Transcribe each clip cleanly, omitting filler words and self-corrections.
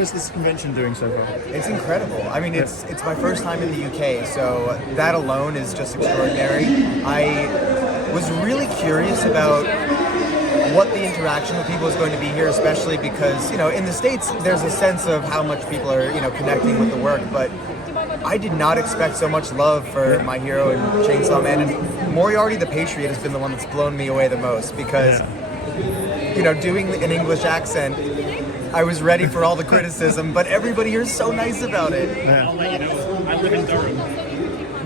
is this convention doing so far? It's incredible. I mean, it's my first time in the UK, so that alone is just extraordinary. I was really curious about what the interaction with people is going to be here, especially because, in the States, there's a sense of how much people are, connecting with the work, but I did not expect so much love for my hero and Chainsaw Man, and Moriarty the Patriot has been the one that's blown me away the most because, doing an English accent, I was ready for all the criticism, but everybody here is so nice about it. Yeah. I'll let you know, I live in Durham.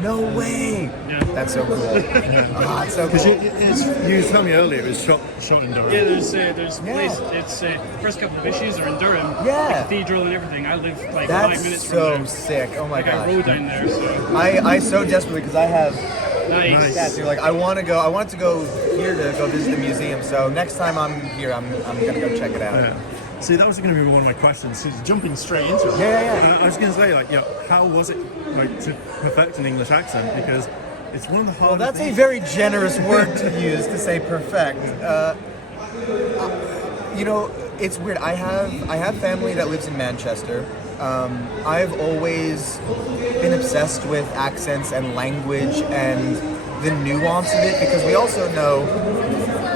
No way! Yeah. That's so cool. It's so cool. Because you told me earlier it was shot in Durham. Yeah, there's place. It's first couple of issues are in Durham. Yeah. The cathedral and everything. I live like That's 5 minutes from there. so sick. Oh my I got god. a road down there, so I so desperately, because I have nice. cats here, I wanted to go here to go visit the museum, so next time I'm here, I'm gonna go check it out. Yeah. See, that was going to be one of my questions. So jumping straight into it. Yeah. I was going to say, how was it to perfect an English accent? Because it's one of the hardest. Well, that's things. a very generous word to use to say perfect. It's weird. I have family that lives in Manchester. I've always been obsessed with accents and language and the nuance of it, because we also know,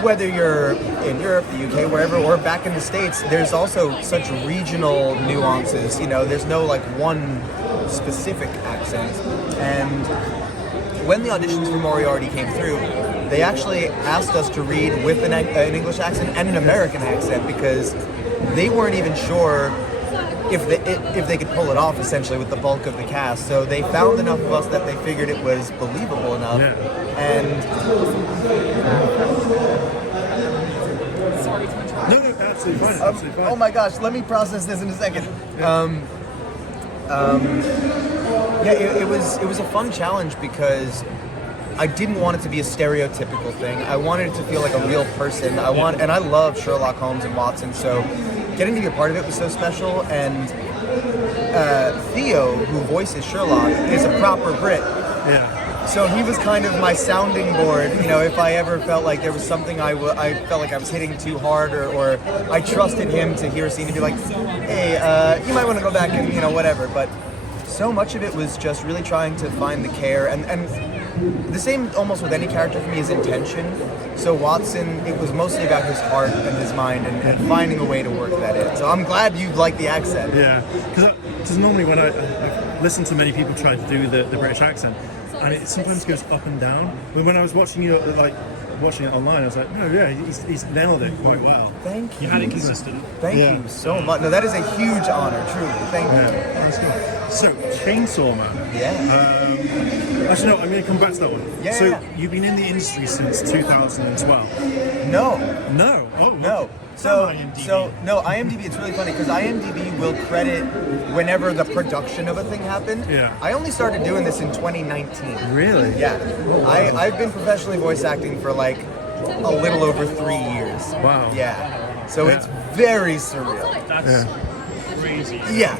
whether you're in Europe, the UK, wherever, or back in the States, there's also such regional nuances. There's no one specific accent. And when the auditions for Moriarty came through, they actually asked us to read with an English accent and an American accent, because they weren't even sure if they could pull it off, essentially, with the bulk of the cast. So they found enough of us that they figured it was believable enough. Yeah. And No, absolutely fine. Absolutely fine. oh my gosh, let me process this in a second. It was a fun challenge because I didn't want it to be a stereotypical thing. I wanted it to feel like a real person. And I love Sherlock Holmes and Watson, so getting to be a part of it was so special. And Theo, who voices Sherlock, is a proper Brit. Yeah. So he was kind of my sounding board, if I ever felt like there was something I felt like I was hitting too hard, or I trusted him to hear a scene and be like, hey, you might want to go back and, whatever. But so much of it was just really trying to find the care, and the same almost with any character for me is intention. So Watson, it was mostly about his heart and his mind and finding a way to work that in. So I'm glad you like the accent. Yeah, because normally when I listen to many people try to do the British accent, and it sometimes goes up and down. But when I was watching you, watching it online, I was like, no, yeah, he's nailed it quite well. Thank you. You had it consistent. Thank you so much. No, that is a huge honor, truly. Thank you. That's good. So, Chainsaw Man. Yeah. Actually, no, I'm going to come back to that one. Yeah. So, you've been in the industry since 2012. No. No. Oh, No. IMDb, it's really funny because IMDb will credit whenever the production of a thing happened. Yeah. I only started doing this in 2019. Really? Yeah. I've been professionally voice acting for a little over 3 years. Wow. Yeah. So it's very surreal. That's crazy. Yeah.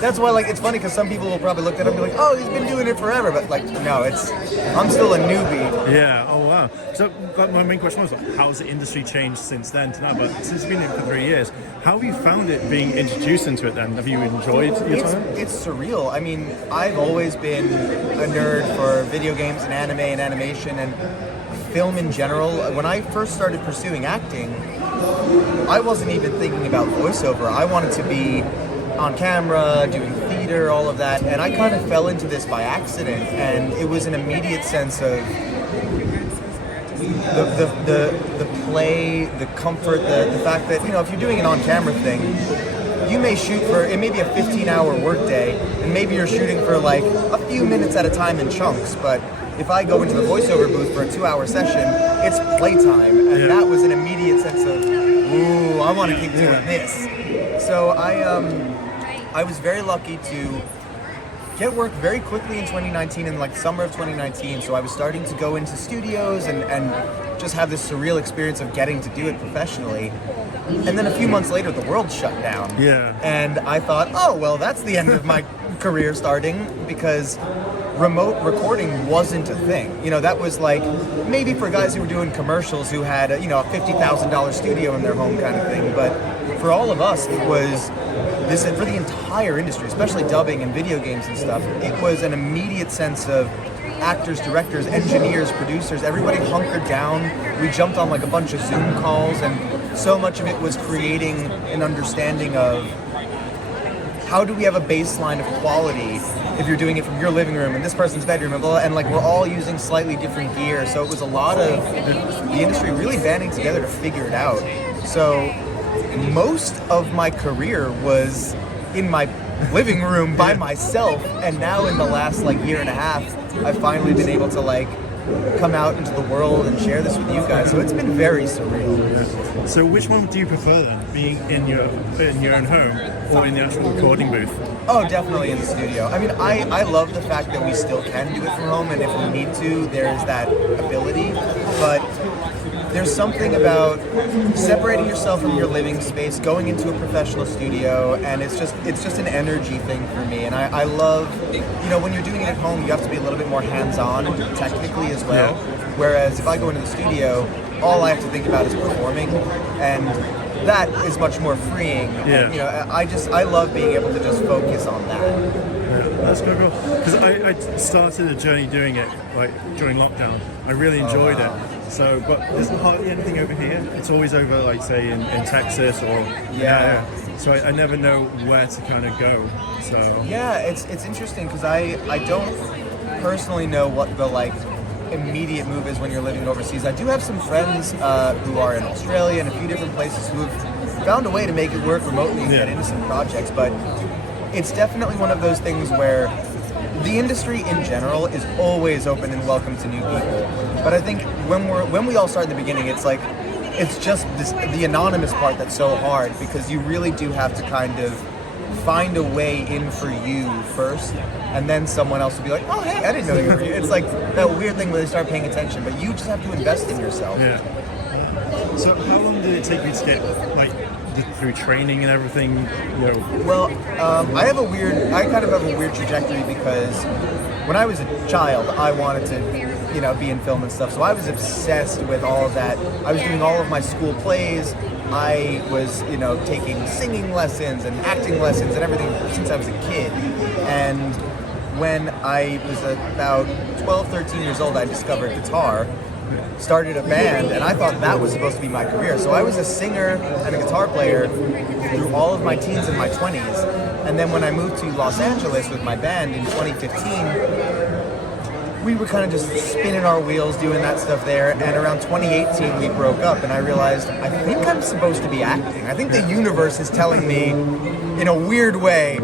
That's why, it's funny because some people will probably look at it and be like, oh, he's been doing it forever. But, no, I'm still a newbie. Yeah, oh wow. So my main question was, how's the industry changed since then to now? But since you've been in it for 3 years, how have you found it being introduced into it then? Have you enjoyed your time? It's surreal. I mean, I've always been a nerd for video games and anime and animation and film in general. When I first started pursuing acting, I wasn't even thinking about voiceover. I wanted to be on camera, doing theater, all of that, and I kind of fell into this by accident, and it was an immediate sense of the play, the comfort, the fact that, if you're doing an on-camera thing, you may shoot it may be a 15-hour workday, and maybe you're shooting for a few minutes at a time in chunks, but if I go into the voiceover booth for a 2-hour session, it's playtime, and that was an immediate sense of, ooh, I want to keep doing this. So I was very lucky to get work very quickly in 2019, in summer of 2019. So I was starting to go into studios and just have this surreal experience of getting to do it professionally. And then a few months later, the world shut down. Yeah. And I thought, oh, well, that's the end of my career starting, because remote recording wasn't a thing. That was maybe for guys who were doing commercials who had a $50,000 studio in their home kind of thing. But for all of us, it was this for the entire industry, especially dubbing and video games and stuff, it was an immediate sense of actors, directors, engineers, producers, everybody hunkered down. We jumped on like a bunch of Zoom calls, and so much of it was creating an understanding of how do we have a baseline of quality if you're doing it from your living room and this person's bedroom, and like we're all using slightly different gear. So it was a lot of the industry really banding together to figure it out. So most of my career was in my living room by myself, and now in the last like year and a half, I've finally been able to like come out into the world and share this with you guys. So it's been very surreal. So which one do you prefer then, being in your own home or in the actual recording booth? Oh, definitely in the studio. I mean, I love the fact that we still can do it from home, and if we need to, there's that ability. But there's something about separating yourself from your living space, going into a professional studio, and it's just an energy thing for me. And I love, when you're doing it at home, you have to be a little bit more hands-on technically as well. Whereas if I go into the studio, all I have to think about is performing, and that is much more freeing. Yeah. And, I love being able to just focus on that. Yeah, that's cool. Because I started a journey doing it like during lockdown. I really enjoyed it. So, but there's hardly anything over here. It's always over, like say in Texas or Yeah. So I never know where to kind of go. So yeah, it's interesting because I don't personally know what the like immediate move is when you're living overseas. I do have some friends who are in Australia and a few different places who have found a way to make it work remotely and get into some projects, but it's definitely one of those things where the industry in general is always open and welcome to new people. But I think when we all start in the beginning, it's just the anonymous part that's so hard, because you really do have to kind of find a way in for you first, and then someone else will be like, oh hey, I didn't know you were here. It's like that weird thing where they start paying attention, but you just have to invest in yourself. yeah. So how long did it take you to get like through training and everything? Well, I kind of have a weird trajectory, because when I was a child, I wanted to, be in film and stuff. So I was obsessed with all of that. I was doing all of my school plays. I was, taking singing lessons and acting lessons and everything since I was a kid. And when I was about 12, 13 years old, I discovered guitar, started a band, and I thought that was supposed to be my career. So I was a singer and a guitar player through all of my teens and my 20s. And then when I moved to Los Angeles with my band in 2015, we were kind of just spinning our wheels doing that stuff there, and around 2018 we broke up, and I realized I think I'm supposed to be acting. I think the universe is telling me in a weird way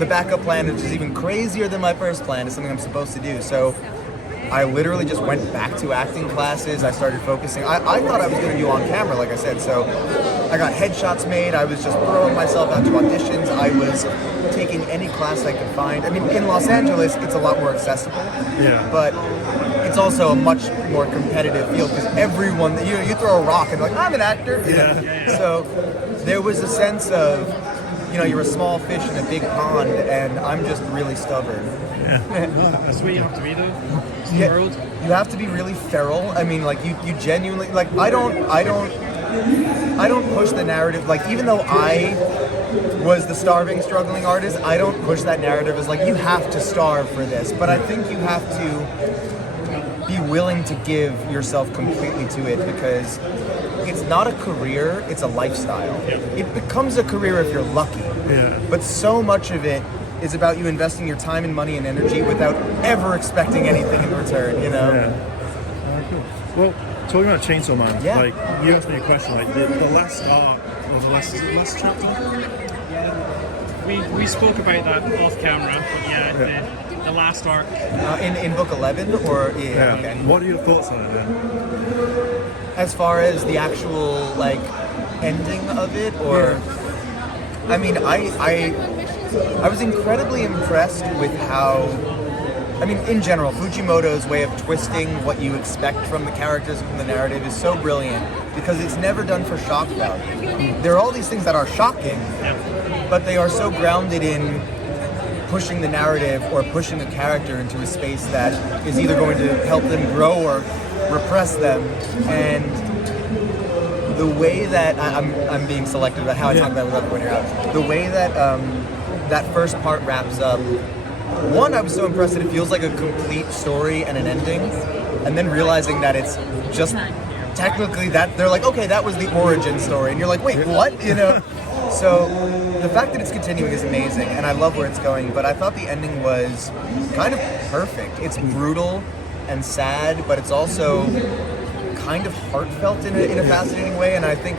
the backup plan, which is even crazier than my first plan, is something I'm supposed to do. So I literally just went back to acting classes. I started focusing. I thought I was going to do on camera, like I said, so I got headshots made. I was just throwing myself out to auditions. I was taking any class I could find. I mean, in Los Angeles, it's a lot more accessible, but it's also a much more competitive field, because everyone, you throw a rock and like, I'm an actor. So there was a sense of, you're a small fish in a big pond, and I'm just really stubborn. That's what you have to be though. In the world. You have to be really feral. I mean, like you genuinely, like I don't push the narrative. Like, even though I was the starving, struggling artist, I don't push that narrative as like, you have to starve for this. But I think you have to be willing to give yourself completely to it, because it's not a career, it's a lifestyle. It becomes a career if you're lucky. But so much of it is about you investing your time and money and energy without ever expecting anything in return, Cool. Well, talking about Chainsaw Man, like you asked me a question, like the last arc, or the last chapter? We spoke about that off camera, but the last arc. In book 11, or okay. What are your thoughts on it then? As far as the actual like ending of it, or I mean, I was incredibly impressed with how, I mean, in general, Fujimoto's way of twisting what you expect from the characters and from the narrative is so brilliant, because it's never done for shock value. There are all these things that are shocking, but they are so grounded in pushing the narrative or pushing a character into a space that is either going to help them grow or repress them. And the way that I'm being selective about how I talk about it without pointing out. The way that that first part wraps up. One, I was so impressed that it feels like a complete story and an ending, and then realizing that it's just technically that they're like, okay, that was the origin story, and you're like, wait, what? So the fact that it's continuing is amazing, and I love where it's going. But I thought the ending was kind of perfect. It's brutal and sad, but it's also kind of heartfelt in a fascinating way. And I think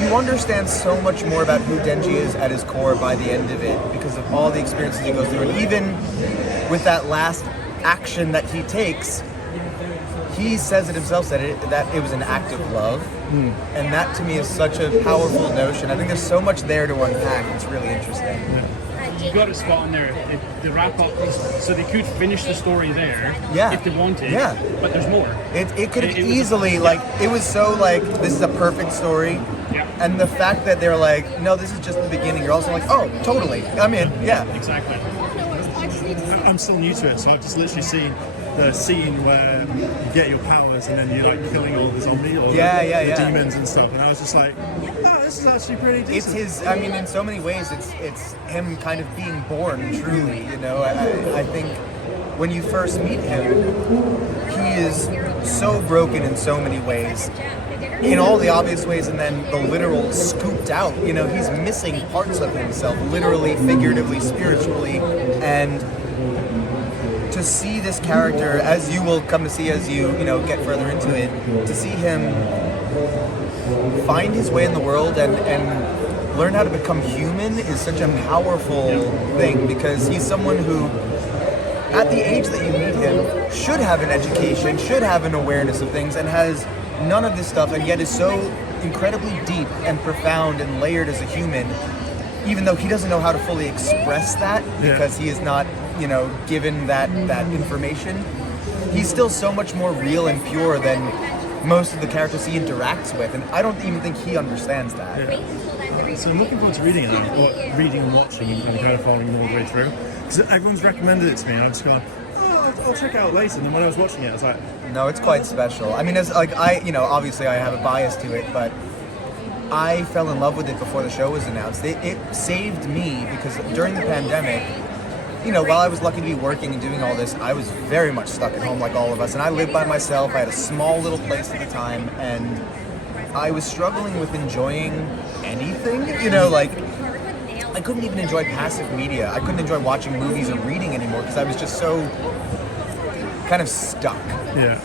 you understand so much more about who Denji is at his core by the end of it because of all the experiences he goes through. And even with that last action that he takes, he says it himself, that it was an act of love. And that to me is such a powerful notion. I think there's so much there to unpack. It's really interesting. You got it spot on there. The wrap up, so they could finish the story there if they wanted. Yeah. But there's more. It could have easily, it was so this is a perfect story. Yeah. And the fact that they're like, no, this is just the beginning. You're also like, oh, totally. I'm in. Yeah. Exactly. I'm still new to it, so I've just literally seen the scene where you get your powers and then you're like killing all the zombies or the demons and stuff, and I was just like, oh, this is actually pretty decent. It's in so many ways, it's him kind of being born truly, I think when you first meet him, he is so broken in so many ways, in all the obvious ways, and then the literal scooped out, he's missing parts of himself, literally, figuratively, spiritually, and to see this character, as you will come to see as you get further into it, to see him find his way in the world and learn how to become human is such a powerful thing, because he's someone who, at the age that you meet him, should have an education, should have an awareness of things, and has none of this stuff, and yet is so incredibly deep and profound and layered as a human, even though he doesn't know how to fully express that because he is not given that information. He's still so much more real and pure than most of the characters he interacts with, and I don't even think he understands that. Yeah. So I'm looking forward to reading it now, or reading and watching and kind of following them all the way through. Because everyone's recommended it to me, and I've just gone, I'll check it out later. And then when I was watching it, I was like, no, it's quite special. I mean, obviously I have a bias to it, but I fell in love with it before the show was announced. It saved me because during the pandemic, while I was lucky to be working and doing all this, I was very much stuck at home like all of us. And I lived by myself. I had a small little place at the time, and I was struggling with enjoying anything. I couldn't even enjoy passive media. I couldn't enjoy watching movies or reading anymore because I was just so kind of stuck. Yeah.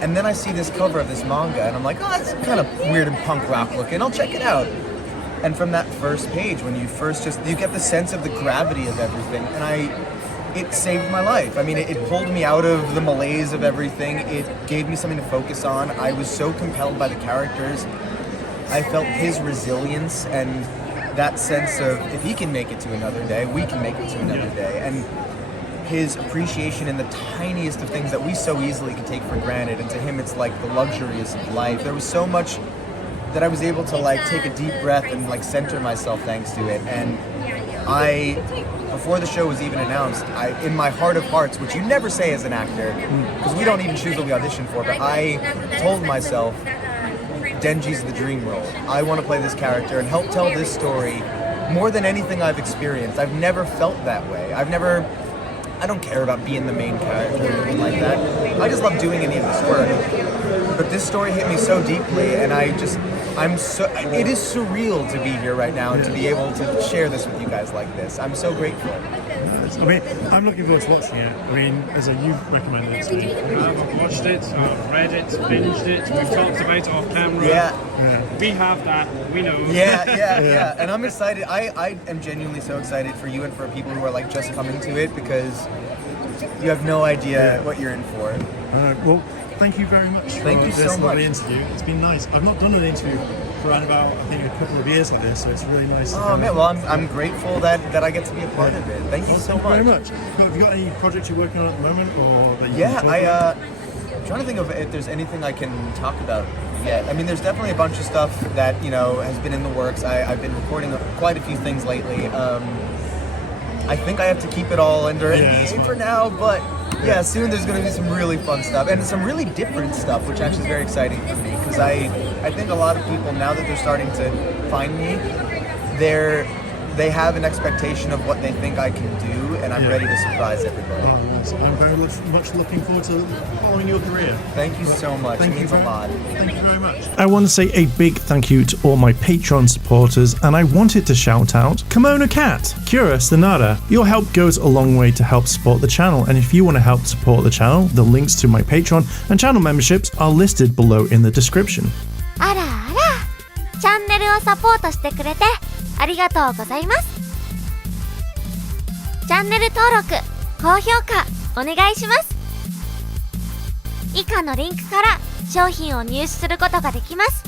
And then I see this cover of this manga, and I'm like, oh, it's kind of weird and punk rock looking. I'll check it out. And from that first page, when you get the sense of the gravity of everything, and it saved my life. I mean, it pulled me out of the malaise of everything. It gave me something to focus on. I was so compelled by the characters. I felt his resilience and that sense of, if he can make it to another day, we can make it to another day. And his appreciation in the tiniest of things that we so easily can take for granted, and to him it's like the luxuries of life. There was so much that I was able to take a deep breath and center myself thanks to it. And before the show was even announced, in my heart of hearts, which you never say as an actor, because we don't even choose what we audition for, but I told myself, Denji's the dream role. I want to play this character and help tell this story more than anything I've experienced. I've never felt that way. I don't care about being the main character or anything like that. I just love doing any of this work. But this story hit me so deeply, and it is surreal to be here right now and to be able to share this with you guys like this. I'm so grateful. I mean, I'm looking forward to watching it. I mean, you've recommended it to me. I've watched it, I've read it, binged it, we've talked about it off camera. Yeah. We have that, we know. Yeah. And I'm excited. I am genuinely so excited for you and for people who are just coming to it, because you have no idea what you're in for. Well, thank you very much for this lovely interview. It's been nice. I've not done an interview for around about, I think, a couple of years like this, so it's really nice. Oh man, well I'm grateful that I get to be a part of it. Thank you so much. Very much. Have you got any projects you're working on at the moment, or that you I'm trying to think of if there's anything I can talk about yet. I mean, there's definitely a bunch of stuff that has been in the works. I've been recording quite a few things lately. I think I have to keep it all under Yeah, that's NDA fine. for now, but yeah, soon there's going to be some really fun stuff and some really different stuff, which actually is very exciting for me because I think a lot of people now that they're starting to find me, they have an expectation of what they think I can do, and I'm ready to surprise everybody. Oh, yes. I'm very much looking forward to following your career. Thank you so much. It means a lot. Thank you very much. I want to say a big thank you to all my Patreon supporters, and I wanted to shout out Kimona Cat, Kira Stanada. Your help goes a long way to help support the channel, and if you want to help support the channel, the links to my Patreon and channel memberships are listed below in the description. あらあら、チャンネルをサポートしてくれてありがとうございます。チャンネル登録、高評価お願いします。以下のリンクから商品を入手することができます。